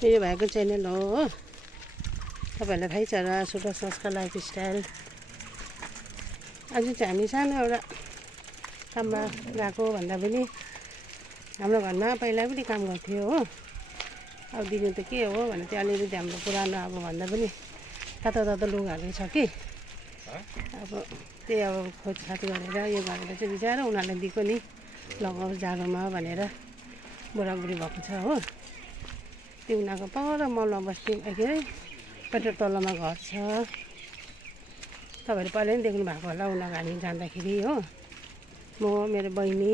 यो भाइको च्यानल हो तपाईँहरूलाई थाहै छ र सुपर ससका लाइफस्टाइल। आज चाहिँ हामी सानो एउटा काममा गएको भन्दा पनि हाम्रो घरमा पहिला पनि काम गर्थ्यो हो। अब दिनु त के हो भने चाहिँ अलिअलि हाम्रो पुरानो अब भन्दा पनि तातो तातो लुगाहरू छ कि अब त्यही अब खोजखाज गरेर यो गरेर चाहिँ बिचरा उनीहरूलाई दिएको नि लगाओस् जाडोमा भनेर बुढाबुढी भएको छ हो। त्यो उनीहरूको पर मलमा बस्ती के अरे पेट्रोल तल्लोमा घर छ। तपाईँहरू पहिला पनि देख्नु भएको होला उनीहरू हामी जाँदाखेरि हो। म मेरो बहिनी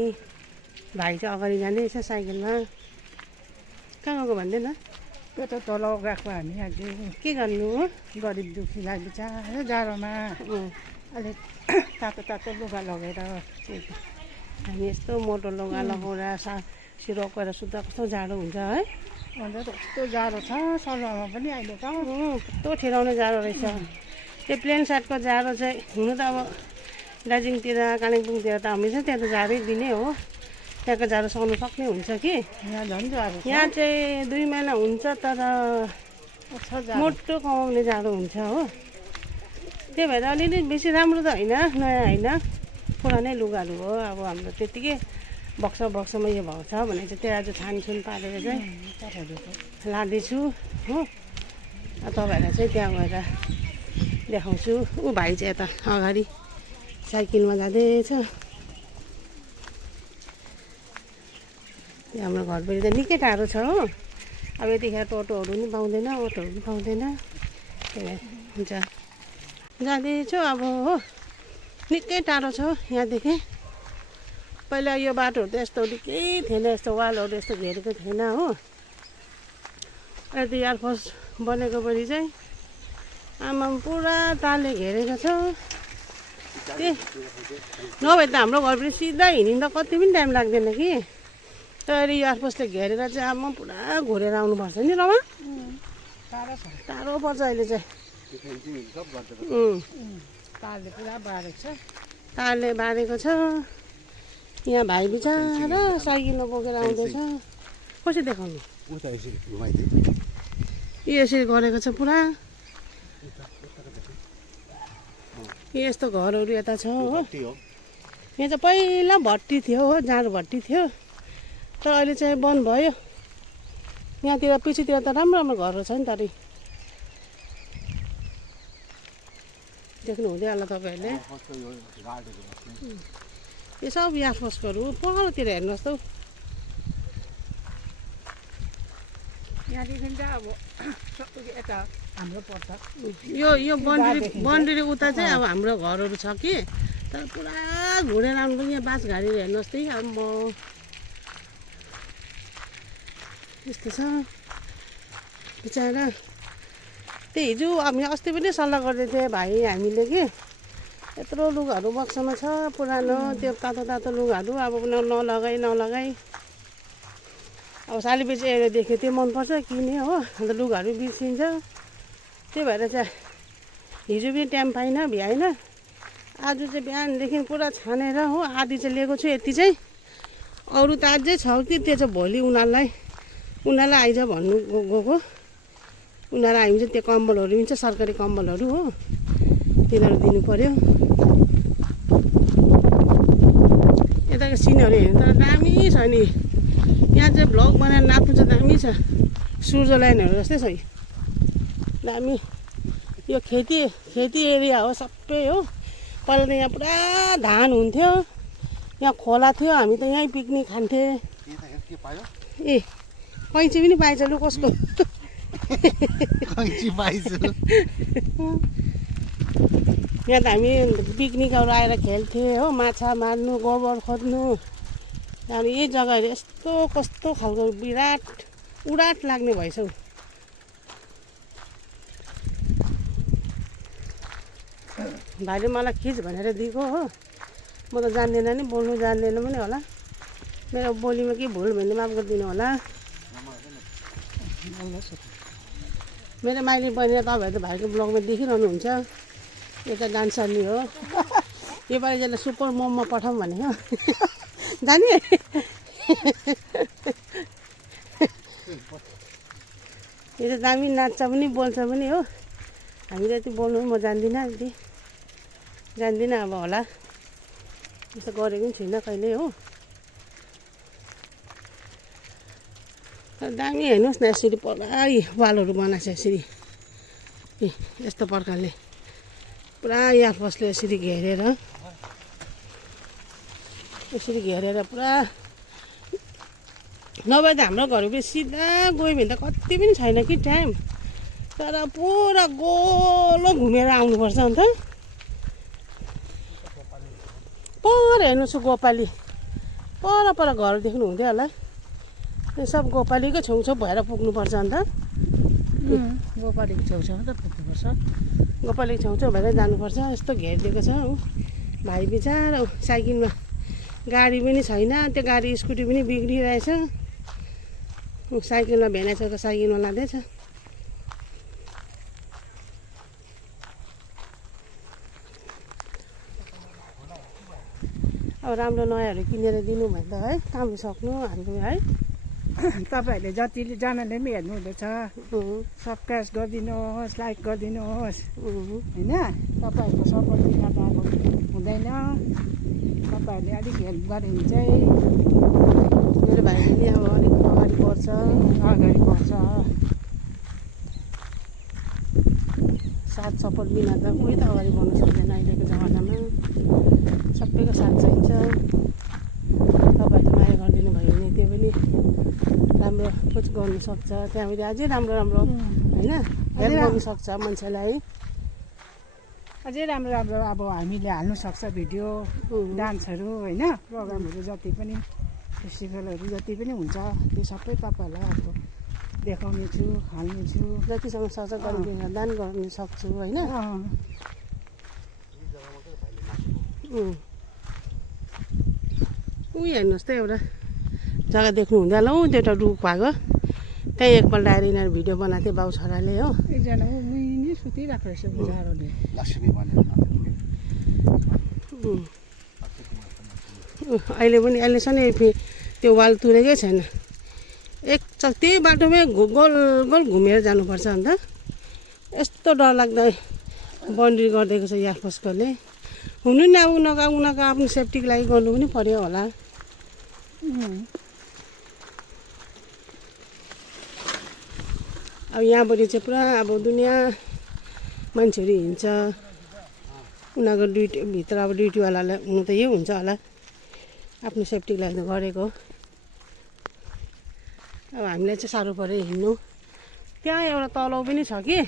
भाइ चाहिँ अगाडि जाँदैछ साइकलमा। कहाँ गएको भन्दैन पेट्रोल तल गएको हामी अहिले के गर्नु हो। गरिब दुखीलाई बिचारा जाडोमा अलिक तातो तातो लुगा लगेर हामी यस्तो मोटो लुगा लगाएर सिरोकेर सुत्दा कस्तो जाडो हुन्छ है। अन्त कस्तो जाडो छ सलमा पनि अहिले त कस्तो ठिराउने जाडो रहेछ। त्यो प्लेन साइडको जाडो चाहिँ हुनु त अब दार्जिलिङतिर कालिम्पोङतिर त हमेसा त्यहाँ त जाडै दिने हो। त्यहाँको जाडो सहनु सक्ने हुन्छ कि यहाँ झन् जाडो यहाँ चाहिँ 2 महिना हुन्छ तर मोटो कमाउने जाडो हुन्छ हो। त्यही भएर अलिअलि बेसी राम्रो त होइन नयाँ होइन पुरानै लुगाहरू हो। अब हाम्रो त्यत्तिकै बक्समा यो भएको छ भने चाहिँ त्यो आज छानछुन पारेर चाहिँ लाँदैछु हो। तपाईँहरूलाई चाहिँ त्यहाँ गएर देखाउँछु। ऊ भाइ चाहिँ यता अगाडि साइकलमा जाँदैछ। हाम्रो घरबाट त निकै टाढो छ हो। अब यतिखेर टोटोहरू पनि पाउँदैन अटोहरू पनि पाउँदैन। त्यही हुन्छ जाँदैछु अब हो। निकै टाढो छ यहाँदेखि। पहिला यो बाटोहरू त यस्तो केही थिएन, यस्तो वालहरू यस्तो घेरेको थिएन हो। यति एयरफोर्स बनेको पछि चाहिँ आमा पुरा तालले घेरेको छ। नभए त हाम्रो घरबाट सिधा हिँड्दा कति पनि टाइम लाग्दैन कि। तर एयरफोर्सले घेरेर चाहिँ आमा पुरा घुरेर आउनुपर्छ नि रमा। टाढो पर्छ अहिले चाहिँ। तारले पुरा बारेको छ। तारले बारेको छ। यहाँ भाइ बिचारा साइकलमा बोकेर आउँदैछ। कसरी देखाउनु यसरी गरेको छ पुरा। यस्तो घरहरू यता छ हो। यहाँ चाहिँ पहिला भट्टी थियो हो, जाँड भट्टी थियो। तर अहिले चाहिँ बन्द भयो। यहाँतिर पछितिर त राम्रो राम्रो घरहरू छ नि त। देख्नु हुँदै होला तपाईँहरूले। यो सब एयरफोर्सकोहरू पहलतिर हेर्नुहोस् त। यहाँदेखि चाहिँ अब यता हाम्रो पर्छ। यो बन्डरी उता चाहिँ अब हाम्रो घरहरू छ कि। तर पुरा घुरेर आउनु पनि यहाँ बास गाडीहरू हेर्नुहोस् त्यही अब म यस्तो छ बिचरा। त्यही हिजो हामी अस्ति पनि सल्लाह गर्दै थिएँ भाइ हामीले कि यत्रो लुगाहरू बक्समा छ पुरानो त्यो तातो तातो लुगाहरू अब नलगाई अब सालीपछि एउटा देख्यो त्यो मनपर्छ किने हो। अन्त लुगाहरू बिर्सिन्छ। त्यही भएर चाहिँ हिजो पनि टाइम पाइनँ भ्याएन। आज चाहिँ बिहानदेखि पुरा छानेर हो आधी चाहिँ लिएको छु। यति चाहिँ अरू त अझै छ कि त्यो चाहिँ भोलि उनीहरूलाई आइज भन्नु गएको। उनीहरू आयो भने चाहिँ त्यो कम्बलहरू पनि छ सरकारी कम्बलहरू हो तिनीहरू दिनु पऱ्यो। यताको सिनहरू हेर्नु तर दामी छ नि। यहाँ चाहिँ भ्लग बनाएर नाच्नु चाहिँ दामी छ। स्विजरल्यान्डहरू जस्तै छ दामी। यो खेती एरिया हो सबै हो। पहिला त यहाँ पुरा धान हुन्थ्यो। यहाँ खोला थियो हामी त यहीँ पिकनिक खान्थेँ। ए कैँची पनि पाइन्छ लु कसको यहाँ त हामी पिकनिकहरू आएर खेल्थेँ हो। माछा मार्नु गोबर खोज्नु। अनि यही जग्गाहरू यस्तो कस्तो खालको उडाट लाग्ने भएछ हौ। भाइले मलाई खिच भनेर दिएको हो। म त जान्दैन नि बोल्नु जान्दैन पनि होला। मेरो बोलीमा के भुल भने माफ गरिदिनु होला। मेरो माइली बहिनी तपाईँहरू त भाइको ब्लगमा देखिरहनुहुन्छ। यो त डान्सरनी हो। यो पालि यसलाई सुपर मोममा पठाउँ भनेको जाने। यो त दामी नाच्छ पनि बोल्छ पनि हो। हामी जति बोल्नु म जान्दिनँ त्यति जान्दिनँ अब होला त्यस्तो गरेको पनि छुइनँ कहिले हो। दामी हेर्नुहोस् न यसरी पुरा वालहरू बनाएको छ यसरी यस्तो प्रकारले पुरा एयरफोर्सले यसरी घेरेर पुरा नभए त हाम्रो घरको सिधा गयो भने त कति पनि छैन कि टाइम तर पुरा गोलो घुमेर आउनुपर्छ अन्त पर हेर्नुहोस् गोपाली पर घर देख्नु हुँदै होला यो सब गोपालीको छेउछाउ भएर पुग्नुपर्छ अन्त गोपालीको छेउछाउमा त पुग्नुपर्छ। गोपालीको छेउछाउ भएर जानुपर्छ यस्तो घेरिदिएको छ ऊ भाइ बिचारा साइकलमा गाडी पनि छैन त्यो गाडी स्कुटी पनि बिग्रिरहेछ साइकलमा भेनाइसकेको साइकलमा लाँदैछ। अब राम्रो नयाँहरू किनेर दिनु भने त है काम सक्नु हाम्रो है। तपाईँहरूले जतिजनाले पनि हेर्नुहुँदैछ सब्सक्राइब गरिदिनुहोस् लाइक गरिदिनुहोस् होइन। तपाईँहरूको सपोर्ट बिना त अब हुँदैन। तपाईँहरूले अलिक हेल्प गऱ्यो भने चाहिँ मेरो भाइले पनि अब अलिक अगाडि बढ्छ अगाडि बढ्छ। साथ सपोर्ट बिना त कोही त अगाडि बढ्नु सक्दैन अहिलेको जमानामा सबैको साथ चाहिन्छ। तपाईँहरूले माया गरिदिनु भयो भने त्यो पनि राम्रो कुछ गर्नु सक्छ त्यहाँबाट अझै राम्रो राम्रो होइन हेल्प गर्नु सक्छ मान्छेलाई। अझै राम्रो राम्रो अब हामीले हाल्नु सक्छ भिडियो डान्सहरू होइन प्रोग्रामहरू जति पनि फेस्टिभलहरू जति पनि हुन्छ त्यो सबै तपाईँहरूलाई अब देखाउने छु हाल्ने छु जतिसम्म सक्छ गरिदिनु दान गर्नु सक्छु होइन। उयो हेर्नुहोस् त एउटा जग्गा देख्नु हुँदैन हौ त्यो एउटा रुख भएको त्यहीँ एकपल्ट आएर यिनीहरू भिडियो बनाएको थियो बाउ छोराले हो। एकजना उनी सुतिरहेको रहेछ बुझारोले अहिले पनि अहिलेसम्म त्यो वाल तुरेकै छैन एकचोटि त्यही बाटोमै गोल गोल घुमेर जानुपर्छ अन्त यस्तो डरलाग्दो बाउन्ड्री गरिदिएको छ एयरफोर्सकोले। हुनु नि अब उनीहरूको आफ्नो सेफ्टीको लागि गर्नु पनि पर्यो होला। अब यहाँबाट चाहिँ पुरा अब दुनियाँ मान्छेहरू हिँड्छ उनीहरूको ड्युटीभित्र अब ड्युटीवालालाई हुनु त यही हुन्छ होला आफ्नो सेफ्टीको लागि गरेको। अब हामीलाई चाहिँ साह्रो पऱ्यो हिँड्नु। त्यहाँ एउटा तलाउ पनि छ कि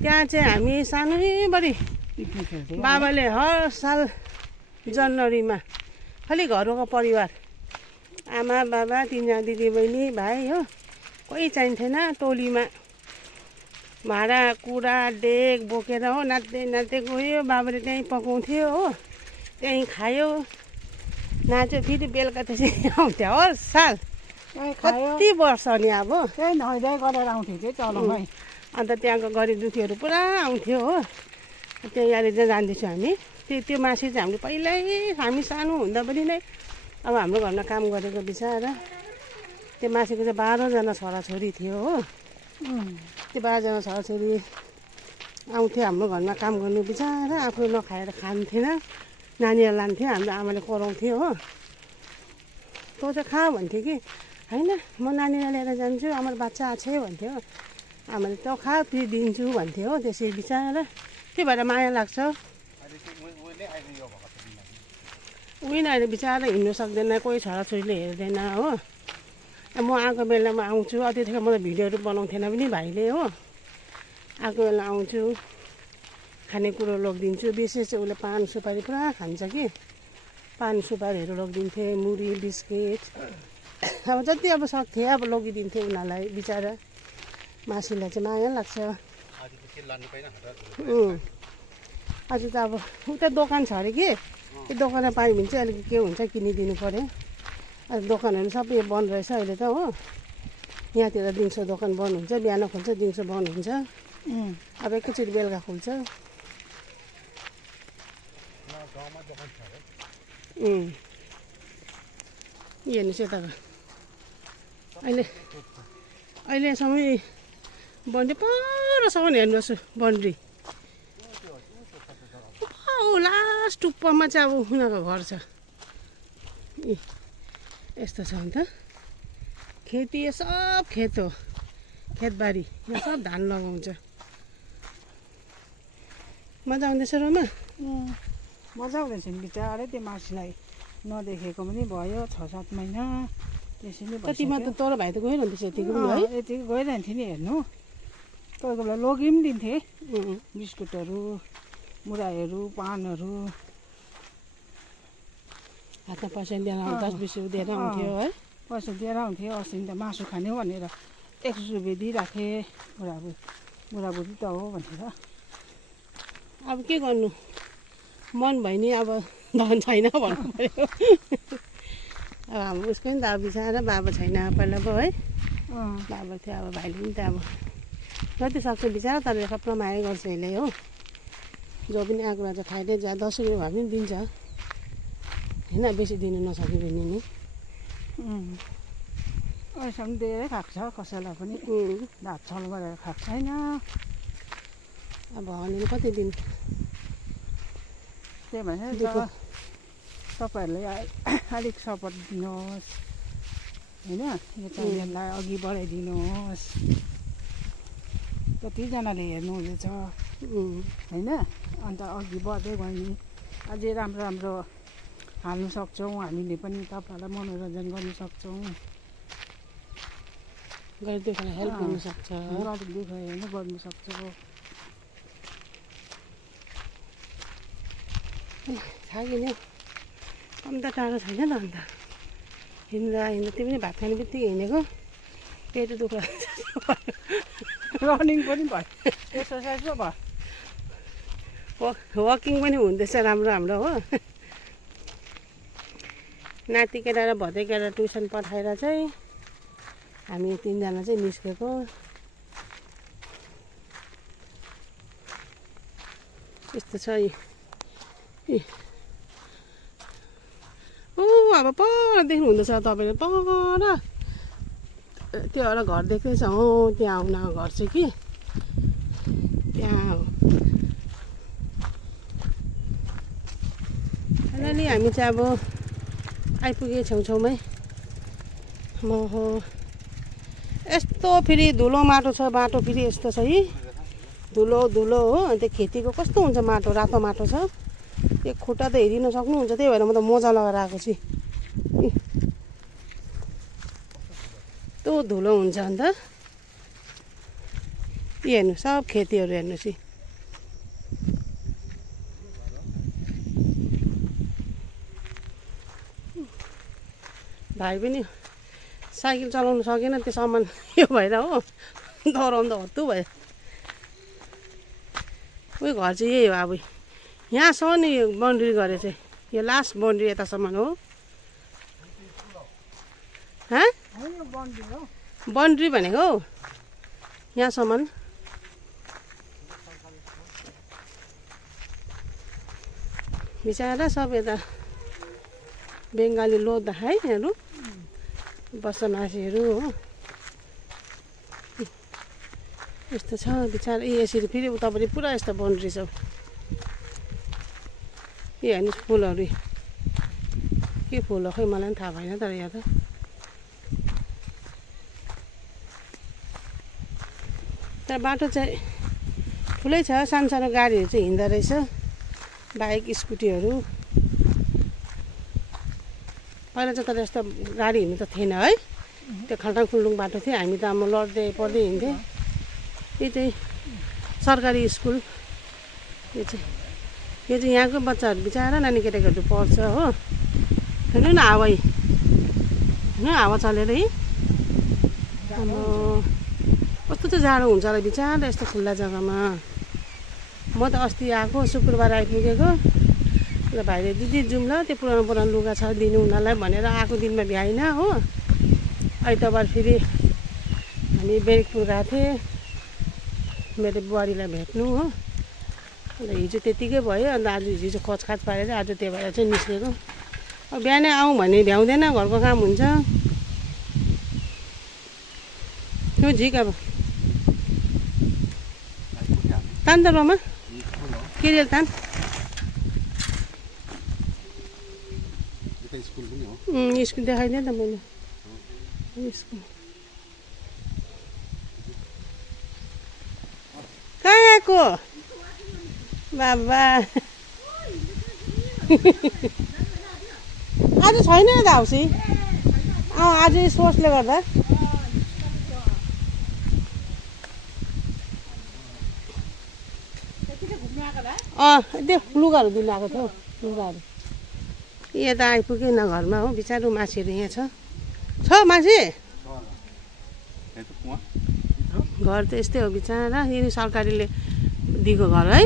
त्यहाँ चाहिँ हामी सानैभरि बाबाले हर साल जनवरीमा खालि घरको परिवार आमा बाबा तिनजना दिदी बहिनी भाइ हो कोही चाहिन्थेन टोलीमा भाँडा कुडा डेक बोकेर हो नाच्दै नाच्दै गयो। बाबाले त्यहीँ पकाउँथ्यो हो त्यहीँ खायो नाच्यो फेरि बेलुका त्यसरी आउँथ्यो हर साल कति वर्ष नि अब त्यही नुहाइधुवाइ गरेर आउँथ्यो चाहिँ चलाउमै। अन्त त्यहाँको गरिब दुखीहरू पुरा आउँथ्यो हो त्यही अहिले चाहिँ जाँदैछौँ हामी त्यो मासु चाहिँ हामीले पहिल्यै हामी सानो हुँदा पनि नै अब हाम्रो घरमा काम गरेको बिचारा त्यो मासेको चाहिँ 12जना छोराछोरी थियो हो। त्यो 12जना छोराछोरी आउँथ्यो हाम्रो घरमा काम गर्नु बिचारा आफू नखाएर खान्थेन नानीहरू लान्थ्यो हाम्रो आमाले कराउँथ्यो हो। तँ चाहिँ खा भन्थ्यो कि होइन म नानीलाई लिएर जान्छु हाम्रो बच्चा आछे भन्थ्यो आमाले तँ खा फेरि दिन्छु भन्थ्यो हो। त्यसरी बिचारा त्यो भएर माया लाग्छ। उही अहिले बिचारा हिँड्नु सक्दैन कोही छोराछोरीले हेर्दैन हो। म आएको बेलामा आउँछु त्यतिखेर म त भिडियोहरू बनाउँथेन पनि भाइले हो। आएको बेला आउँछु खानेकुरो लगिदिन्छु विशेष चाहिँ उसले पान सुपारी पुरा खान्छ कि पान सुपारीहरू लगिदिन्थेँ मुढी बिस्किट अब जति अब सक्थेँ अब लगिदिन्थेँ उनीहरूलाई बिचारा मासुलाई चाहिँ माया लाग्छ। आज त अब उता दोकान छ अरे कि त्यो दोकानमा पायो भने चाहिँ अलिक के हुन्छ किनिदिनु पऱ्यो। अहिले दोकानहरू सबै बन्द रहेछ अहिले त हो। यहाँतिर दिउँसो दोकान बन्द हुन्छ बिहान खोल्छ दिउँसो बन्द हुन्छ अब एकैचोटि बेलुका खोल्छ। हेर्नुहोस् यता अहिलेसम्म बन्डी परसम्म हेर्नुहोस् बन्डी लास्ट टुप्पोमा चाहिँ अब उनीहरूको घर छ ए यस्तो छ अन्त खेती यो सब खेत हो खेतबारी यहाँ सब धान लगाउँछ मजा आउँदैछ रोमा मजा आउँदैछ नि बिचारै त्यो मान्छेलाई नदेखेको पनि भयो 6-7 महिना त्यसैले कतिमा त तोरो भाइ त गइरहँदैछ यतिको पनि है यतिको गइरहन्थ्यो नि हेर्नु कोही बेला लगी पनि दिन्थे बिस्कुटहरू मुराईहरू पानहरू हातमा पैसा दिएर 10-20 रुपियाँ दिएर आउँथ्यो है पैसा दिएर आउँथ्यो अस्ति त मासु खाने भनेर 100 रुपियाँ दिइराखेँ बुढाबुढी त हो भनेर अब के गर्नु मन भयो नि अब धन छैन भन्नु पऱ्यो अब हाम्रो उसको नि त अब बिचारा बाबा छैन पहिला पो है बाबा थियो अब भाइले पनि त अब जति सक्छ बिचारा तर सबमा माया गर्छ यसले हो जो पनि आएको राजा खाइदिए जा 10 रुपियाँ भए पनि दिन्छ होइन बेसी दिनु नसक्यो भने नि अहिलेसम्म धेरै खाएको छ कसैलाई पनि दाँत छल गरेर खाएको छैन अब भने कति दिन त्यही भएर तपाईँहरूले अलिक सपोर्ट दिनुहोस् होइन यो च्यानललाई अघि बढाइदिनुहोस् कतिजनाले हेर्नुहुँदैछ होइन अन्त अघि बढ्दै गयो नि अझै राम्रो राम्रो हाल्नु सक्छौँ हामीले पनि तपाईँहरूलाई मनोरञ्जन गर्नु सक्छौँ गरिदिएकोलाई हेल्प गर्नु सक्छ गरिदिएको होइन गर्नु सक्छौँ थाकिने कम त टाढो छैन त अन्त हिँड्दा त्यो पनि भात खाने बित्तिकै हिँडेको पेट दुख्ला रनिङ पनि भयो एक्सर्साइज पो भयो वकिङ पनि हुँदैछ राम्रो हाम्रो हो नाति केटा र भदै केटा ट्युसन पठाएर चाहिँ हामी 3 जना चाहिँ निस्केको यस्तो छ अब पर देख्नु हुँदैछ तपाईँले पर त्यो एउटा घर देख्दैछ हो त्यहाँ उनीहरूको घर चाहिँ कि त्यहाँ हो फाइनली हामी चाहिँ अब आइपुगे छेउछाउमै हो यस्तो फेरि धुलो माटो छ बाटो फेरि यस्तो छ है धुलो धुलो हो अन्त खेतीको कस्तो हुन्छ माटो रातो माटो छ एक खुट्टा त हेरिन सक्नुहुन्छ त्यही भएर म त मोजा लगाएर आएको छु त्यो धुलो हुन्छ अन्त हेर्नु सब खेतीहरू हेर्नुहोस् है भाइ पनि साइकल चलाउनु सकेन त्यो सामान यो भएर हो डराउँदा हत्तु भयो उयो घर चाहिँ यही हो अब यहाँसम्म नि यो बाउन्ड्री गरे चाहिँ यो लास्ट बाउन्ड्री यतासम्म हो बाउन्ड्री भनेको हौ यहाँसम्म बिचरा सब यता बङ्गाली लोद्दा है यहाँहरू बसमासीहरू हो यस्तो छ बिचरा यसरी फेरि उतापट्टि पुरा यस्तो बाउन्ड्री छ यो हेर्नुहोस् फुलहरू के फुल हो खै मलाई पनि थाहा भएन तर यहाँ त तर बाटो चाहिँ ठुलै छ सानो सानो गाडीहरू चाहिँ हिँड्दो रहेछ बाइक स्कुटीहरू पहिला चाहिँ तर यस्तो गाडी हिँड्नु त थिएन है त्यो खल्टाङ खुल्डुङ बाटो थियो हामी त अब लड्दै पढ्दै हिँड्थ्यौँ यो चाहिँ सरकारी स्कुल यो चाहिँ यहाँको बच्चाहरू बिचारा नानी केटाकेटीहरू पढ्छ हो हेर्नु न हावा होइन हावा चलेर है अब कस्तो चाहिँ जाडो हुन्छ होला बिचारा यस्तो खुल्ला जग्गामा म त अस्ति आएको शुक्रबार आइपुगेको र भाइले दिदी जाउँ ल त्यो पुरानो पुरानो लुगा छ दिनु उनीहरूलाई भनेर आएको दिनमा भ्याइन हो आइतबार फेरि हामी बेरिकपुर गएको थिएँ मेरो बुहारीलाई भेट्नु हो अन्त हिजो त्यतिकै भयो अन्त आज हिजो खोजखाज पारेर आज त्यो भएर चाहिँ निस्केको अब बिहानै आउँ भने भ्याउँदैन घरको काम हुन्छ हो झिक अब तान त रोमा केरियल तान स्कुल पनि हो स्कुल देखाइदिएँ त मैले स्कुल कहाँ गएको बाबा आज छैन त हाउसी आज स्पोर्ट्सले गर्दा त्यो लुगाहरू दिनु आएको थियो लुगाहरू यता आइपुगेन घरमा हो बिचारो मान्छेहरू यहाँ छ मान्छे घर त यस्तै हो बिचरा यो सरकारीले दिएको घर है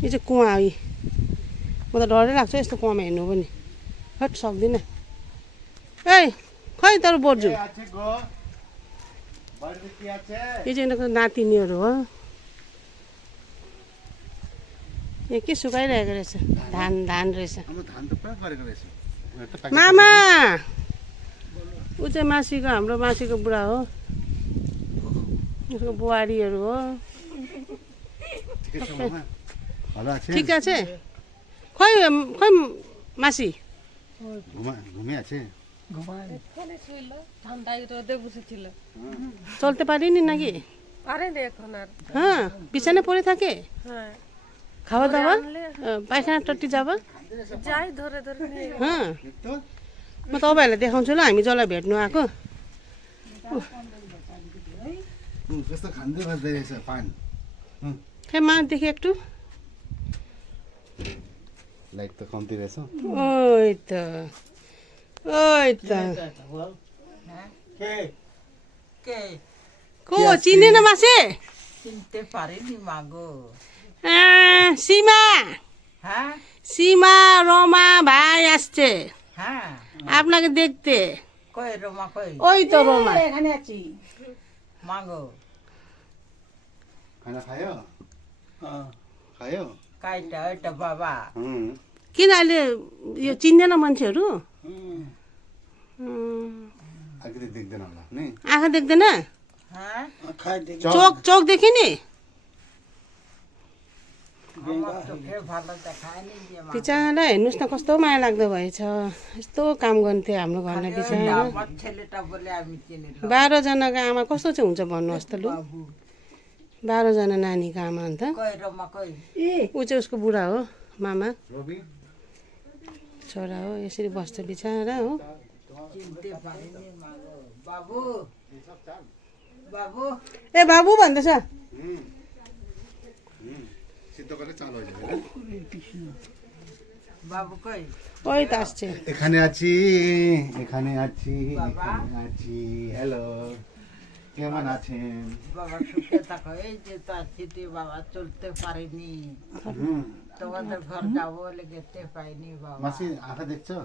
यो चाहिँ कुवा हो म त डरै लाग्छ यस्तो कुवामा हेर्नु पनि हट सक्दिनँ ए खै तर बोजू यो चाहिँ यिनीहरूको नातिनीहरू हो यहाँ के सुकाइरहेको रहेछ धान रहेछ मामा ऊ चाहिँ मासीको हाम्रो मासीको बुढा हो उसको बुहारीहरू हो ठिक আছে खै खै मासी চলতে পারিনি নাকি হ্যাঁ বিছানে পড়ে থাকে খাওয়া দাওয়া পায়খানা टट्टी जाबा হ্যাঁ म तपाईँहरूलाई देखाउँछु ल हामी जसलाई भेट्नु आएको कस्तो खाँदै बस्दै रहेछ पान खै मादेखि एकटु लाइट त कम्ती रहेछ ओइ त को চিনেন মাসে চিনতে পারিনি মাগো সীমা হ্যাঁ সীমা রমা ভাই আসছে হ্যাঁ আপনাকে দেখতে কই রোমা কই ওই তো রমা এখানে আছি মাগো खाना खायो खायो কাইটা ওইটা বাবা किन अहिले यो चिन्दैन मान्छेहरू अलिकति देख्दैन होला नि आँखा देख्दैन হ্যাঁ चोकदेखि नि আমার চোখে ভালো দেখায়নি যে মা बिचरा हेर्नुहोस् न कस्तो माया लाग्दो भएछ यस्तो काम गर्न्थ्यो हाम्रो घरमा बिचरा আমার ছেলেটা বলে আমি চিনি 12जनाको आमा कस्तो चाहिँ हुन्छ भन्नुहोस् त लु বাবু 12जना नानीको आमा अन्त কই রোমা কই ऊ चाहिँ उसको बुढा हो मामा रवि छोरा हो यसरी बस्छ बिचरा हो চিনতে পারিনি মাগো বাবু বাবু ए बाबु भन्दैछ सिद्ध गरेर चालू হয়ে বাবু কই ওই त আসছে এখানে আছি এখানে আছি এখানে আছি হ্যালো কেমন আছেন বাবা সুখে থাকো এই যে তো আছি বাবা চলতে পারিনি তোমাদের ঘর যাবো বলে যেতে পাইনি বাবা মাসি আঁকা দেখছো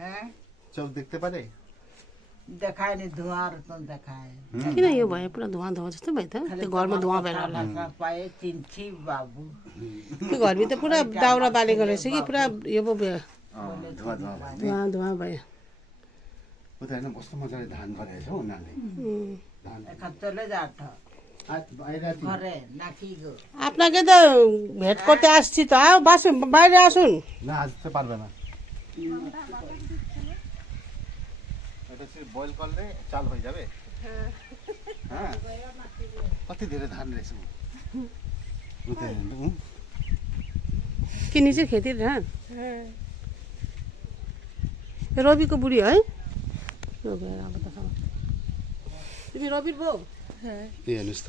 হ্যাঁ চোখ দেখতে পারে দেখায়নি ধোঁয়ার তো দেখায় किन यो भयो पुरा धुवा धुवा जस्तो भयो त त्यो घरमा धुवा भएर होला ঢাকা পায়ে চিনছি বাবু त्यो घरभित्र पुरा दाउरा बालेको रहेछ कि पुरा यो पो भयो धुवा धुवा भयो धुवा धुवा भयो उता होइन कस्तो मजाले धान गरेछ हौ उनीहरूले धान এখন চলে যাঠ বাইরে আছি ঘরে নাকি গো আপনাকে তো ভেট করতে আসছি তো বাসুন বাইরে আসুন না আসতে পারবে না এটা সে বয়েল করলে চাল হয়ে যাবে হ্যাঁ কত धेरै धान रहेछ उता हेर्नु कि निचे खेती धान रविको बुढी है यो गएर अब त खाऊ तिमी रवि बो यो हेर्नुहोस् त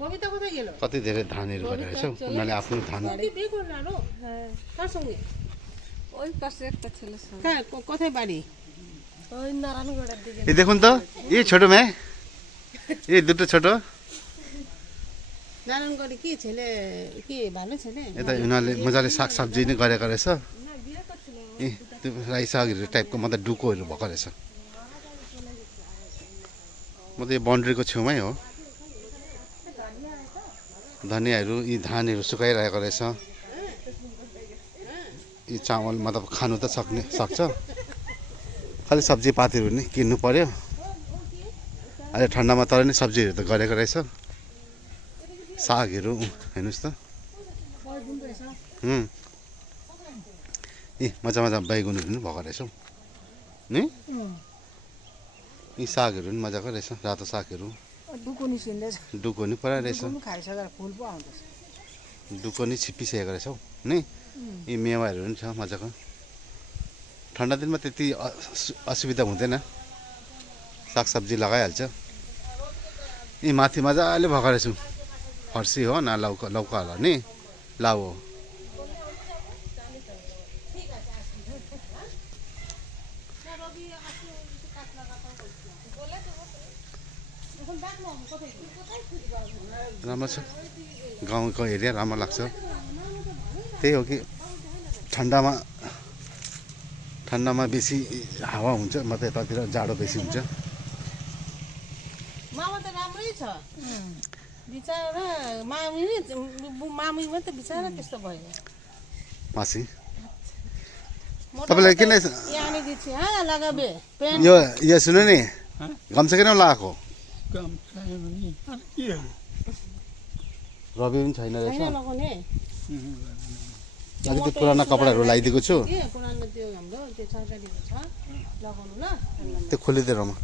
बबी त कतै गेलो कति धेरै धानहरू गरेर रहेछ हौ उनीहरूले आफ्नो धान বিয়ে করলো আরো কার সঙ্গে ওই পাশে একটা ছেলে সঙ্গে কার কোথায় বাড়ি ওই নারায়ণগড়ের দিকে এই দেখুন তো এই ছোট মেয়ে এই দুটো ছোট नारायणगढी के ছেলে के भालो ছেলে यता उनीहरूले मजाले सागसब्जी नै गरेको रहेछ ए त्यो राई सागहरू टाइपको मतलब डुकोहरू भएको रहेछ म त यो बाउन्ड्रीको छेउमै हो धनियाँहरू यी धानहरू सुकाइरहेको रहेछ यी चामल मतलब खानु त सक्छ खालि सब्जी पातीहरू नि किन्नु पर्यो अहिले ठन्डामा तर नि सब्जीहरू त गरेको रहेछ सागहरू हेर्नुहोस् त ए मजा मजा बैगुनहरू पनि भएको रहेछ हौ नि यी सागहरू पनि मजाको रहेछ रातो सागहरू डुकु निस्किँदैछ डुको नि परा रहेछ डुकु खाइसकेर फुल पो आउँदैछ डुको नि छिप्पिसकेको रहेछ हौ नि यी मेवाहरू पनि छ मजाको ठन्डा दिनमा त्यति असुविधा हुँदैन सागसब्जी लगाइहाल्छ यी माथि मजाले भएको रहेछु फर्सी हो न लौका लौका होला नि लाउ हो राम्रो छ गाउँको एरिया राम्रो लाग्छ त्यही हो कि ठन्डामा बेसी हावा हुन्छ मात्रै यतातिर जाडो बेसी हुन्छ मामा त राम्रै छ बिचरा मामी मात्रै बिचरा त्यस्तो भयो मासी तपाईँलाई किन यहाँ दिन्छ हाँ लगाबे पेन यो सुन्नु नि गम्छा किन लगाएको रबी पनि छैन रहेछ छैन लगाउने अलिकति पुरानो कपडाहरू लगाइदिएको छु के पुरानो त्यो हाम्रो त्यो सरकारीको छ लगाउनु ल त्यो खोलिदिएरमा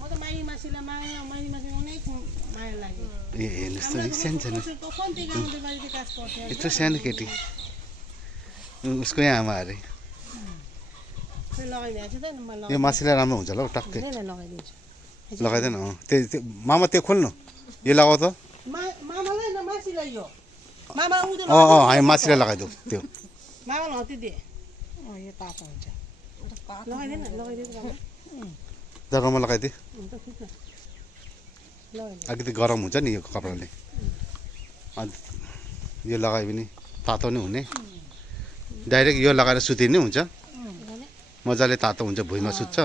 म त माई मासीलाई माई मासीलाई अनेक माया लाग्यो ए हेर्नुहोस् त सानो सानो कन्ती गाउँदै बाहिर काज पर्थ्यो यत्रो सानो केटी उसको यहाँ आमा अरे लगाइदिएको छु त म यो मासीलाई राम्रो हुन्छ होला हौ टक्कै लगाइदिन्छु लगाइदिएन त्यो मामा त्यो खोल्नु यो लगाऊ त मामालाई न मासीलाई यो मामा उँधो हामी मासीलाई लगाइदेऊ त्यो मामालाई हति दे यो तातो हुन्छ लगाइदिएन लगाइदिएको जग्गामा लगाइदिए अलिकति गरम हुन्छ नि यो कपडाले अन्त यो लगायो भने तातो नै हुने डाइरेक्ट यो लगाएर सुतिने हुन्छ मजाले तातो हुन्छ भुइँमा सुत्छ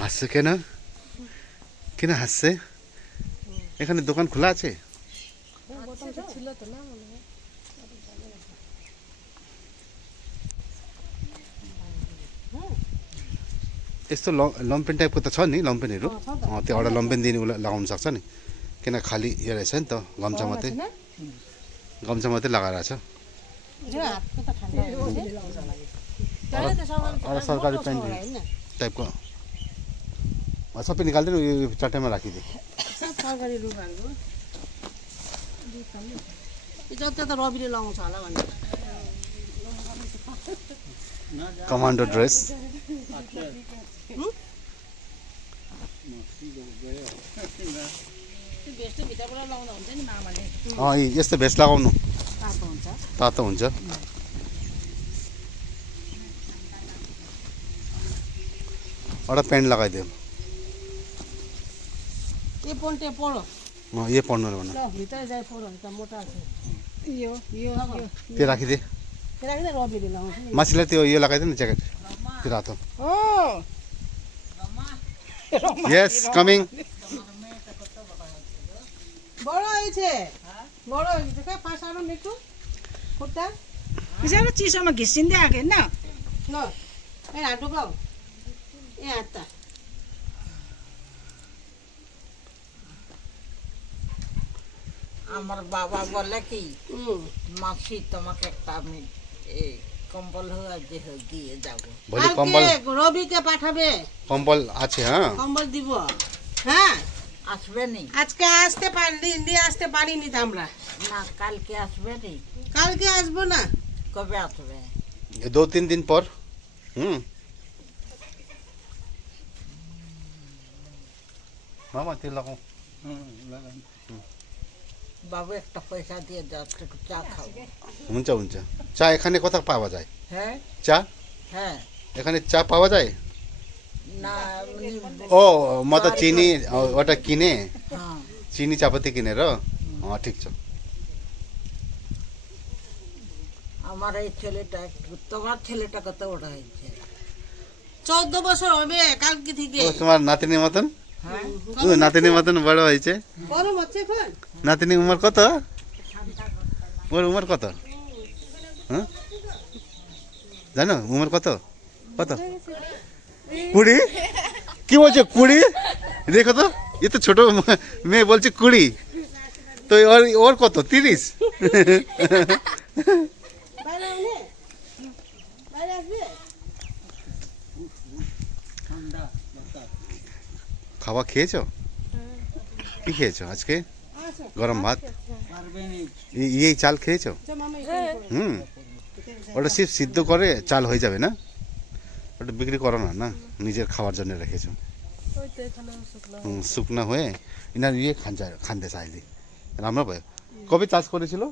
হাসছে কেন কেন হাসছে এখানে দোকান খোলা আছে ছিল তো না মনে হয় यस्तो लम्पेन टाइपको त छ नि लम्पेनहरू त्यो एउटा लम्पेन दिने उसलाई लगाउन सक्छ नि किन खालि यो रहेछ नि त गम्छा मात्रै लगाएर छ एउटा सरकारी पेन्ट टाइपको सबै निकालिदिनु यो चट्टाइमा राखिदिए सरकारी लुगाहरू जता त रविले लगाउँछ होला भन्ने कमान्डो ड्रेस भित्रबाट लाउँदा हुन्छ नि मामाले यस्तो भेस्ट लगाउनु तातो हुन्छ तातो हुन्छ एउटा पेन्ट लगाइदियो ये पोन्टे पोरो यो पढ्नु भन ल भित्र जाइ पोरो त मोटा छ यो यो त्यो राखिदिए त्यो राख्दा रविले लगाउँछ नि मासीलाई त्यो यो लगाइदियो नि ज्याकेट त्यो रातो ओ यस कमिङ बडो आइछे बडो आइछे का पासारो मिठो खुट्टा बिचारा चिसोमा घिसिँदै आएको होइन ल ए हात डुबाउ ए हात त আমার বাবা বলে কি মাসি তোমাকে একটা আমি এই কম্বল হয়ে দিয়ে যাবো भोलि कम्बल রবিকে পাঠাবে कम्बल আছে হ্যাঁ কম্বল দিব হ্যাঁ আসবে নি আজকে আসতে পারিনি নিয়ে আসতে পারিনি তো আমরা না কালকে আসবে নি কালকে আসবো না কবে আসবে 2-3 दिन पर मामा त्यो लगाऊ বাবু একটা পয়সা দিয়ে দাও একটু চা খাবো हुन्छ हुन्छ চা এখানে কত পাওয়া যায় হ্যাঁ চা হ্যাঁ এখানে চা পাওয়া যায় না ও म त चिनी ওটা কিনে হ্যাঁ चिनी चापत्ती किनेर ठिक छ আমার এই ছেলেটা একটু তোমার ছেলেটা কত বড় হয়েছে 14 বছর হবে কালকে থেকে ও তোমার নাতিনি মতন হ্যাঁ নাতিনি মতন বড় হয়েছে গরম হচ্ছে এখন নাতিনি উমর কত ওর উমর কত হ্যাঁ জানো উমর কত कता कुड़ी के बोल्छ कुड़ी देखो तो ये तो छोटो मैं बोल्छु कुड़ी तो और कत 30 बाहिर आउने बाहिर आउने खावा खेয়েছো কি খেয়েছো আজকে গরম ভাত এই চাল খেয়েছো ওটা সিদ্ধ করে চাল হয়ে যাবে না ওটা বিক্রি করো না না নিজের খাওয়ার জন্য রেখেছো ওই তো এখানে শুকনো শুকনা হয়ে ইনার খান্দেছে अहिले राम्रो भयो কবে চাষ করেছিল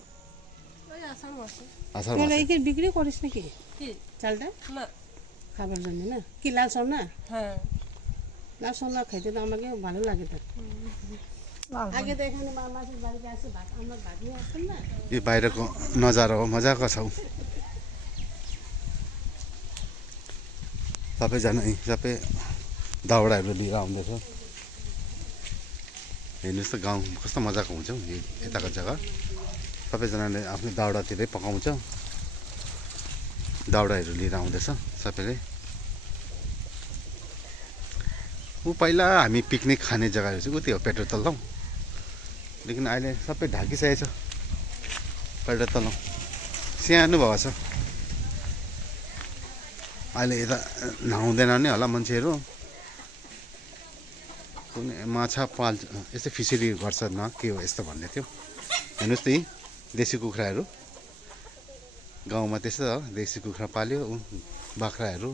ওই আষাঢ় মাসে আষাঢ় তোরা মাসে এখানে বিক্রি করিস নাকি কি চালটা না খাবার জন্য না কি লাল সোনা হ্যাঁ লাল সোনা খাইতে তো আমাকে ভালো লাগে তো আগে তো এখানে মামাসির বাড়িতে আসে ভাত আমরা ভাত নিয়ে আসতাম না यो बाहिरको नजारा हो मजाको छ सबैजना सबै दाउराहरू लिएर आउँदैछ हेर्नुहोस् त गाउँ कस्तो मजाको हुन्छ हौ यताको जग्गा सबैजनाले आफ्नो दाउरातिरै पकाउँछ दाउराहरू लिएर आउँदैछ सबैले ऊ पहिला हामी पिकनिक खाने जग्गाहरू चाहिँ उति हो पेट्रोल तल्लो लेकिन अहिले सबै ढाकिसकेको छ पेट्रोल तल्लो सानो भएको छ अहिले यता नहुँदैन नि होला मान्छेहरू कुनै माछा पाल्छ यस्तै फिसरी गर्छ न के हो यस्तो भन्दै थियो हेर्नुहोस् त यी देशी कुखुराहरू गाउँमा त्यस्तो हो देशी कुखुरा पाल्यो बाख्राहरू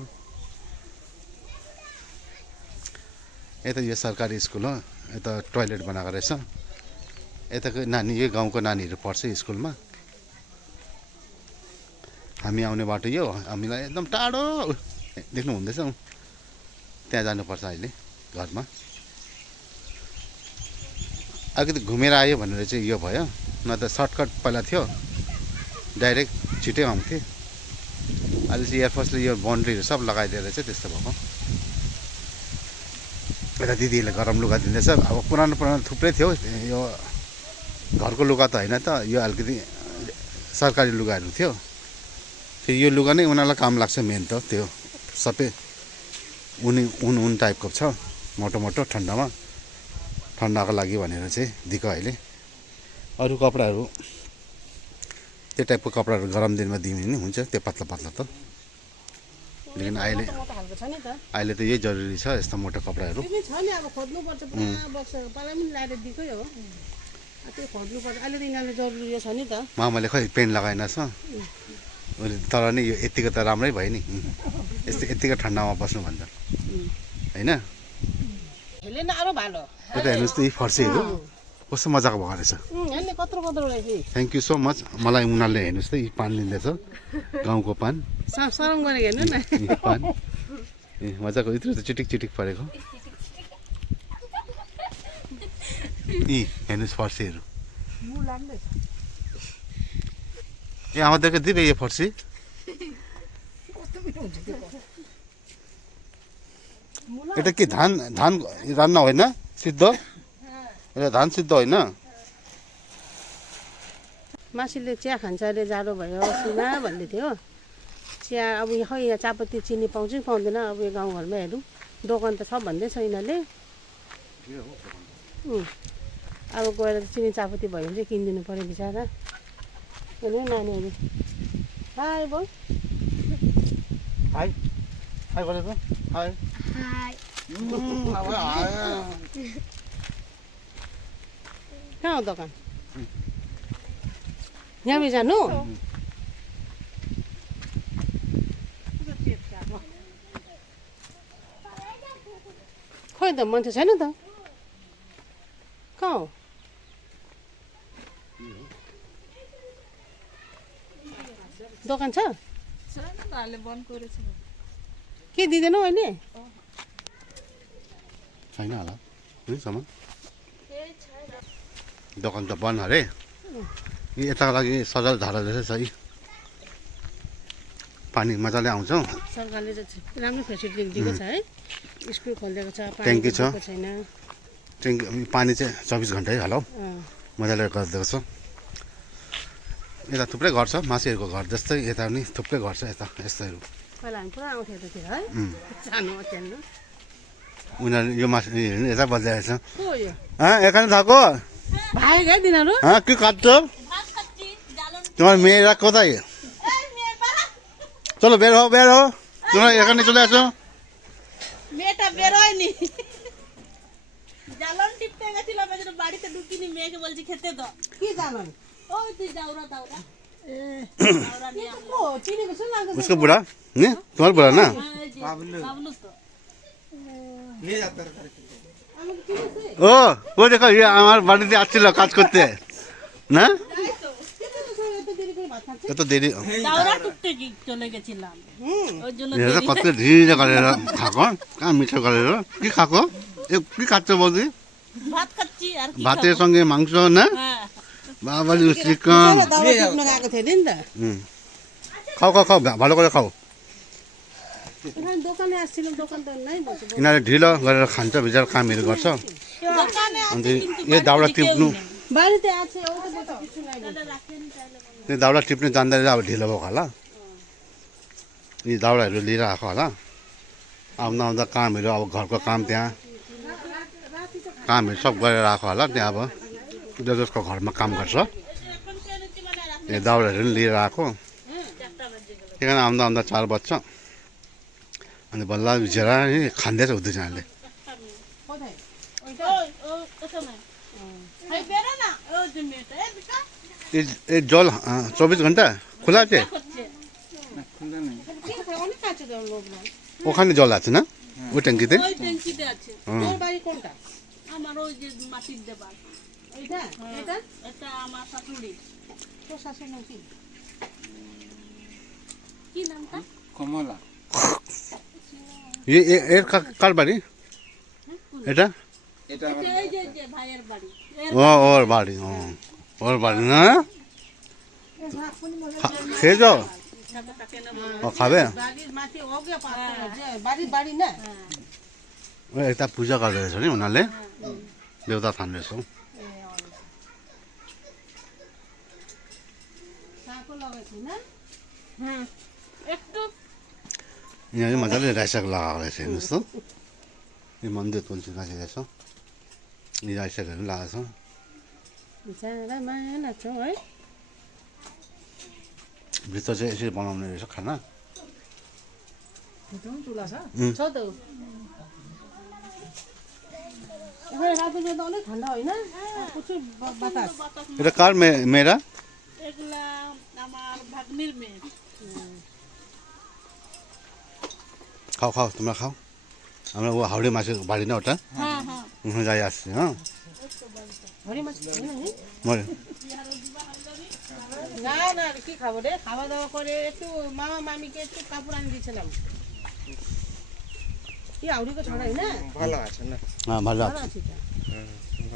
यता यो सरकारी स्कुल हो यता टोयलेट बनाएको रहेछ यताको नानी यो गाउँको नानीहरू पढ्छ स्कुलमा हामी आउने बाटो यो हामीलाई एकदम टाढो देख्नु हुँदैछ त्यहाँ जानुपर्छ अहिले घरमा अलिकति घुमेर आयो भनेर चाहिँ यो भयो न त सर्टकट पहिला थियो डाइरेक्ट छिटै आउँथे अहिले चाहिँ एयरफोर्सले यो बाउन्ड्रीहरू सब लगाइदिएर चाहिँ त्यस्तो भएको यता दिदीहरूले गरम लुगा दिँदैछ अब पुरानो थुप्रै थियो यो घरको लुगा त होइन त यो अलिकति सरकारी लुगाहरू थियो त्यो यो लुगा नै उनीहरूलाई काम लाग्छ मेन त त्यो सबै उन टाइपको छ मोटो मोटो ठन्डाको लागि भनेर चाहिँ दिएको अहिले अरू कपडाहरू त्यो टाइपको कपडाहरू गरम दिनमा दिने नि हुन्छ त्यो पातला पातला त लेकिन अहिले खालको छ नि त अहिले त यही जरुरी छ यस्तो मोटो कपडाहरू त्यो छ नि अब खोज्नुपर्छ पुरा बक्स पहिला पनि लगाएर दिएकै हो त्यो खोज्नुपर्छ अहिले त यिनीहरूले जरुरी छ नि त मामाले खै पेन्ट लगाएनछ तर नि यो यतिको त राम्रै भयो नि यतिको ठन्डामा बस्नुभन्दा होइन हेले न अरू भालो यता हेर्नुहोस् त यी फर्सीहरू कस्तो मजाको भएको रहेछ हेर्ने कत्रो कत्रो रहेछ थ्याङ्क यू सो मच मलाई उनीहरूले हेर्नुहोस् त यी पान लिँदैछ गाउँको पान सरम गरेको हेर्नु न यी पान ए मजाको यत्रो त चिटिक चिटिक परेको यी हेर्नुहोस् फर्सीहरू ए আমাদেরকে দিবে এই ফর্সি এটা কি ধান ধান রান্না হয় না সিদ্ধ এটা ধান সিদ্ধ হয় না मासीले चिया खान्छ अरे जाडो भयो सिना भन्दै थियो चिया अब खै यहाँ चियापत्ती चिनी पाउँछ कि पाउँदैन अब यो गाउँघरमा हेरौँ दोकान त छ भन्दै छ यिनीहरूले अब गएर चिनी चियापत्ती भयो भने चाहिँ किनिदिनु पऱ्यो बिचरा हेर्नु नानीहरू हाई बोल हाई हाई गरेको हाई कहाँ हो दोकान यहाँ जानु खोइ त मान्छे छैन त कहाँ हो दोकान छ के दिँदैनौ अहिले छैन होला सामान दोकान त बन्द अरे यताको लागि सजाल धारा रहेछ है पानी मजाले आउँछ सरकारले चाहिँ राम्रो फेसिलिटी दिएको छ है स्कुल खोलिदिएको छ ट्याङ्की छ छैन ट्याङ्की पानी चाहिँ 24 घन्टै होला मजाले गरिदिएको छ यता थुप्रै घर छ मान्छेहरूको घर जस्तै यता पनि थुप्रै घर छ यता यस्तोहरू पहिला हामी पुरा आउँथ्यो त्यतिर है सानोमा खेल्नु उनीहरू यो मासु हेर्नु यता बजाएछ को यो এখানে থাকো भाइ क्या तिनीहरू হ্যাঁ কি খাচ্ছ তোমার মেয়েরা কোথায় চলো বের হও বের হও তোমরা এখানে চলে আসো মেয়েটা বেরোয়নি জ্বালন টিপতে গেছিলাম এজন্য বাড়িতে ঢুকিনি মেয়েকে বলছি খেতে দাও के जानु ওই তুই দাউরা দাউরা को चिनेको जस्तो लाग्दैछ उसको बुढा ने তোমার বুড়া না বাবলু তো আমাকে চিনেছে ও ওই দেখো ইয়ে আমার বাড়িতে আসছিল কাজ করতে না এত দেরি করে ভাত খাচ্ছে এত দেরি দাউরা টুকতে চলে গেছিলাম ওই জন্য এটা কত ঢিলে করে খাকো কা মিঠো করে কি খাকো এ কি খাচ্ছ বৌদি ভাত খাচ্ছি আর কি ভাতের সঙ্গে মাংস না হ্যাঁ বাবালি চিকেন दाउरा टिप्न गएको थियो अरे नि त খাও খাও খাও ভালো করে খাও एखाने दोकाने आएको दोकान त नै भन्छ यिनीहरूले ढिलो गरेर खान्छ बिचार कामहरू गर्छ দোকানে अन्त यो दाउरा टिप्नु बारी त आएको छ एउटा बच्चा কিছু নাই बल्छ। त्यो दाउरा टिप्नु जान्दाखेरि अब ढिलो भएको होला यी दाउराहरू लिएर आएको होला आउँदा आउँदा कामहरू अब घरको काम त्यहाँ कामहरू सब गरेर आएको होला त्यहाँ अब जो जसको घरमा काम गर्छ यो दाउराहरू पनि लिएर आएको त्यही कारण आउँदा आउँदा 4 बज्छ अनि बल्ल बिचरा खाँदैछ दुईजनाले कोথায় ওই ওখানে এই বেরো না ওই যে মেয়েটা এই বিকা ये जल 24 घन्टा खुला আছে হচ্ছে के खायो अलिक काँचो जाउँ लोग्न ওখানে জল আছে না ওই ট্যাঙ্কিতে ওই ট্যাঙ্কিতে আছে তোর বাড়ি কোনটা আমার ওই যে মাটির দেবার এইটা এটা এটা আমার শাশুড়ি তোর শাশুড়ি নাম কি কি নামটা এর কার বাড়ি এটা এটা এই যে ভাইয়ের বাড়ি ও ওর বাড়ি ও ওর বাড়ি না খেয়ে যাও ও খাবে बारी माथि अघि पात्र बारी बारी न ও একটা पूजा गर्दै रहेछ नि उनीहरूले देउता थान रहेछ साको लगाएको छैन হুম একটু यहाँ चाहिँ मजाले राइसाग लगाएको रहेछ हेर्नुहोस् त यो मन्दिर तुलसी गाछी रहेछ यी राइसागहरू लगाएको छ बिचरा माया नाच्छौ है भित्र चाहिँ यसरी बनाउने रहेछ खाना चुला छ छ त एखाने रातो जाँदा अलिक ठन्डा होइन प्रचुर बातास এটা কার মেয়েরা এগুলা আমার ভাগ্নির মেয়ে খাও খাও তোমরা খাও আমরা ও হাওড়ে মাছের বাড়ি না ওটা হ্যাঁ হ্যাঁ যাই আসছি হ্যাঁ भरि माछ छैन है মরে না না কি খাবো রে খাওয়া দাওয়া করে একটু মামা মামিকে একটু কাপড় আনি দিয়েছিলাম কি আউরিको छोरा होइन হ্যাঁ ভালো ভালো আছে আছি তো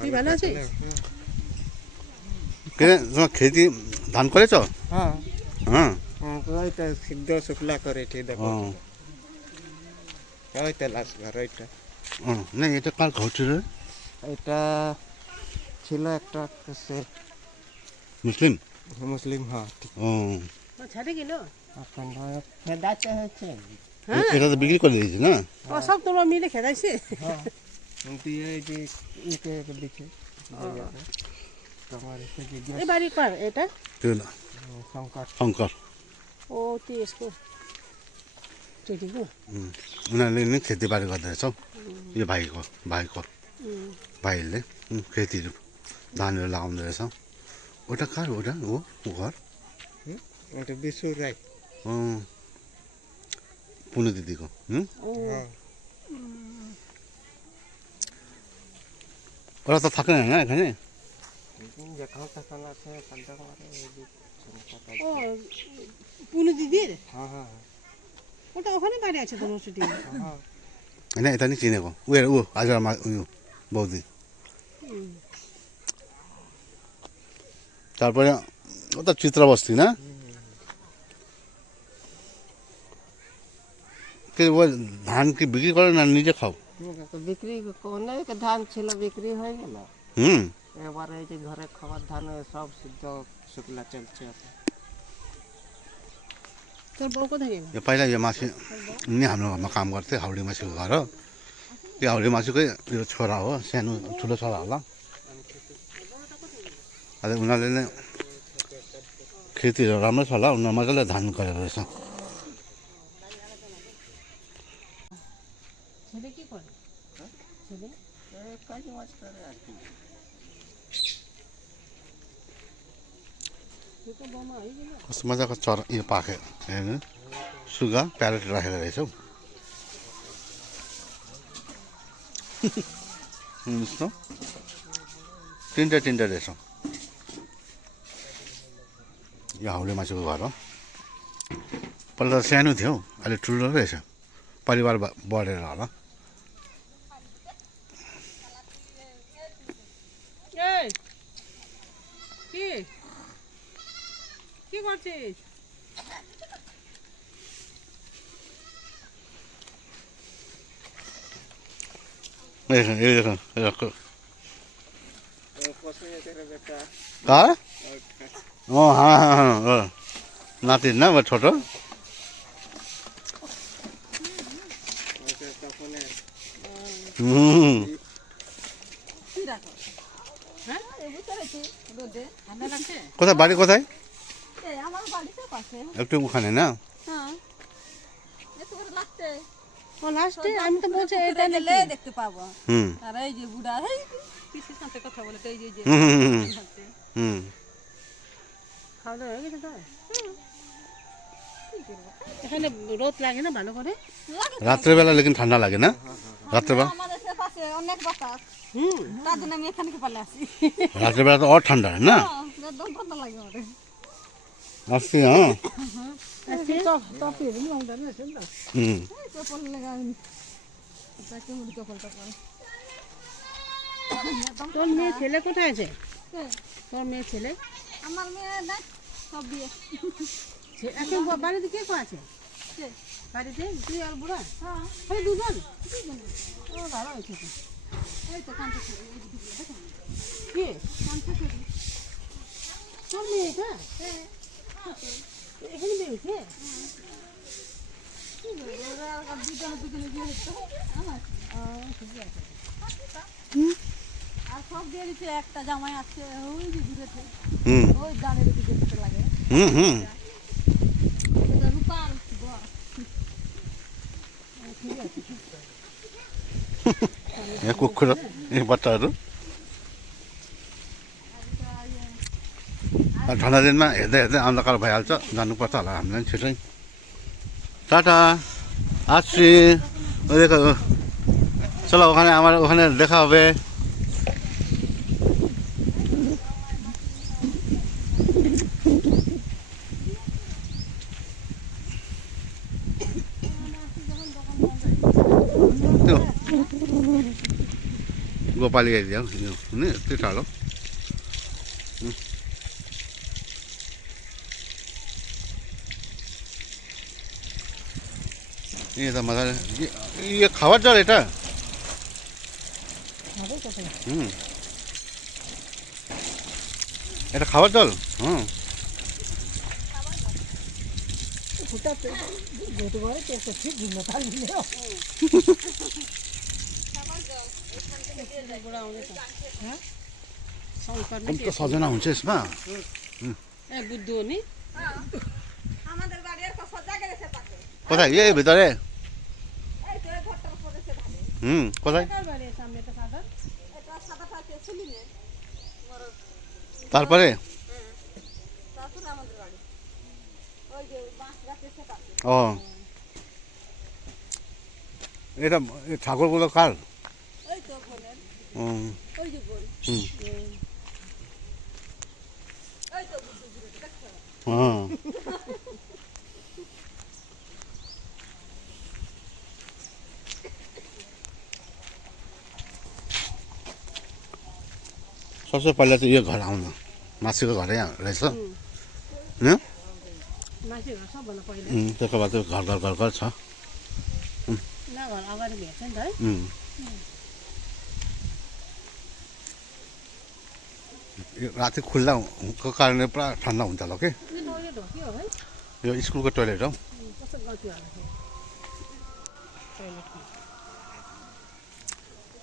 তুই ভালো আছিস কে তোমার খেতি ধান করেছ হ্যাঁ হ্যাঁ ওইটা সিদ্ধ শুকলা করে ঠিক দেখো ও ওইটা লাস্ট ঘর ওইটা ও না এটা কার ঘর ছিল রে? এটা ছিল একটা সে মুসলিম মুসলিম হ্যাঁ ঠিক ও ছাড়ে গেল এখন খেদাতে হচ্ছে এটা তো বিক্রি করে দিয়েছি না ও সব তোমরা মিলে খেদাইছে দিয়ে এই যে একে একে দিচ্ছে তোমার এসে জিজ্ঞাসা এই বাড়ি কার এটা त्यो শঙ্কর शङ्कर ओ त्यसको टेटीको उनीहरूले नै खेतीबारी गर्दो रहेछ हौ यो भाइको भाइहरूले खेतीहरू धानहरू लगाउँदो रहेछ ওটা কার ওটা ও ঘর এটা বিশু রায় ও পুনু দিদিको হুম হ্যাঁ ওরা তো থাকে না এখানে যেখানে তখন আছে কাদা মারে এই যে ও পুনু দিদির হ্যাঁ হ্যাঁ ওটা ওখানে বাড়ি আছে তো নসুটি হ্যাঁ होइन यता नि चिनेको ऊ हजुरमा उयो बौदी তারপরে ওটা চিত্রা বস্তি না কে ও ধান কি বিক্রি করে না নিজে খাও বিক্রি অনেক ধান ছিল বিক্রি হয়ে গেল হুম এবারে এই যে ঘরে খাবার ধান সব সিদ্ধ শুকলা চলছে तोर बाउ कता गयो यो पहिला यो मासु नि हाम्रो घरमा काम गर्थे हाउडे मासुको घर हो त्यो हाउडे मासुकै यो छोरा हो सानो ठुलो छोरा होला अहिले उनीहरूले नै खेतीहरू राम्रो छ होला उनीहरू मजाले धान गरेको रहेछ ছেলে কি করে ছেলে त्यो त बमा आइगयो कस्तो मजाको चरा यो पाखे हेर्नु सुगा प्यारेट राखेको रहेछ हौ यस्तो तिनवटा रहेछ यो हाउले मासुको घर हो पहिला त सानो थियो अहिले ठुलो रहेछ परिवार बढेर होला এই কি কি করছিস এই দেখুন এরকম पसंद तेरा बेटा कार हाँ हाँ हाँ हाँ नाति ना वो छोटो কোথায় বাড়ি কোথায় আমার বাড়িতে পাশে একটু ওখানে না হ্যাঁ এত করে লাগতে ও লাস্টে আমি তো বলছি এটা গেলে দেখতে পাবো হুম আর এই যে বুড়া এই পিসির সাথে কথা বলে তো এই যে হুম হুম হুম হুম খাওয়া দাওয়া হয়ে গেছে তো এখানে রোদ লাগে না ভালো করে রাত্রেবেলা লেকিন ঠান্ডা লাগে না রাত্রেবেলা আমাদের পাশে অনেক বাতাস হুম তার জন্য আমি এখানে পালে আসি রাত্রেবেলা তো আর ঠান্ডা না একদম ঠান্ডা লাগে আমাদের আসছি হ্যাঁ टपीहरू पनि आउँदैन रहेछ नि त হুম চপল লাগাই তাকে মুড়ি চপলটা করে তোর মেয়ে ছেলে কোথায় আছে তোর মেয়ে ছেলে আমার মেয়ে না সব বিয়ে এখন বাড়িতে কে আছে কে? বাড়িতে তুই আর বুড়া হ্যাঁ ওই দুজন ও ভালো হয়েছে তো। এই তো কাঁচা ছেলে কি কাঁচা ছেলে তোর মেয়েটা এখানে মেয়ে হয়েছে ওরা দুজনে বিয়ে হচ্ছে আমার আর সব দিয়ে দিচ্ছে একটা জামাই আছে ওই যে দূরেতে হুম ওই দানের দিকে যেতে লাগে হুম হুম এটা রূপার ঘর यहाँ कुकुर यही बच्चाहरू ठन्डा दिनमा हेर्दै हेर्दै अन्धकार भइहाल्छ जानुपर्छ होला हामीलाई पनि छिटै टाटा आशी देखो चलो ওখানে আমার ওখানে দেখা হবে गोपाली आइदियो नि यति टाढो ये तो मजा ये खाবার জল এটা এটা খাবার জল হুম भेट गऱ्यो त्यसपछि घुम्न थाल्ने हो बुढा आउँदैछ शङ्कर कस्तो सजना हुन्छ यसमा ए बुद्धु हो नि আমাদের বাড়ি আর সজ্জা গেছে পাকে কোথায় এই ভিতরে এই তো ঘরটার উপরে সে ধানে হুম কোথায় কার বাড়ি সামনে তো সাদা এটা সাদা থাকে শুনিনে তারপরে তারপর আমাদের বাড়ি ওই যে বাঁশ গাছের সে পাকে ও এটা ঠাকুরগুলো কার ওই তো বোনের হুম ওই যে বোন হুম ওই তো বুদ্ধু বুড়ো দেখছো হ্যাঁ सबसे पहिला चाहिँ यो घर आउनु मासिको घरै रहेछ होइन मान्छे घर सबभन्दा पहिले त्यसको बाद चाहिँ घर घर घर घर छ ना घर अगाडि भेट्छ नि त है यो राति खुल्ला को कारणले पुरा ठन्डा हुन्छ होला कि यो टोइलेट हो कि हो है यो स्कुलको टोइलेट हो कस्तो गल्ती होला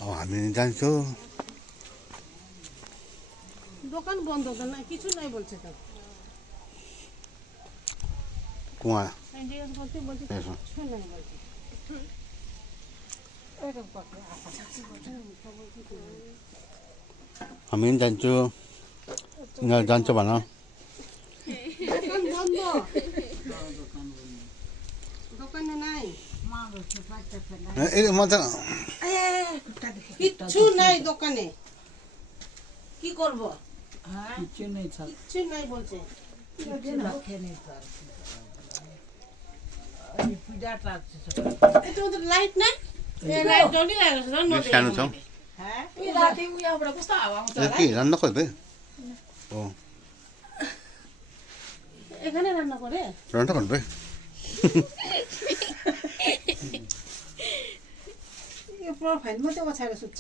अब हामी जान्छौँ দোকান বন্ধ তো না কিছু নাই বলছে তো कुवा আমি জিজ্ঞেস করতে বলছি यसो কিছু নাই বলছে हामी पनि जान्छौँ यिनीहरू जान्छ भन দোকান বন্ধ দোকানে নাই ए म त কিচ্ছু নাই দোকানে কি করব হ্যাঁ কিছু নেই সব কিচ্ছু নাই বলছে রাখে নেই তো আর কি করবো। ওই পিঠাটা আছে সব। এটা ওদের লাইট নাই ए लाइट जलिरहेको छ झन् यो सानो छ হ্যাঁ उयो राति उयोबाट कस्तो हावा आउँछ यो के रान्न खोज्दै हो এখানে রান্না করে रान्न खोज्दै यो प्रोफाइल मात्रै ओछ्याएर सुत्छ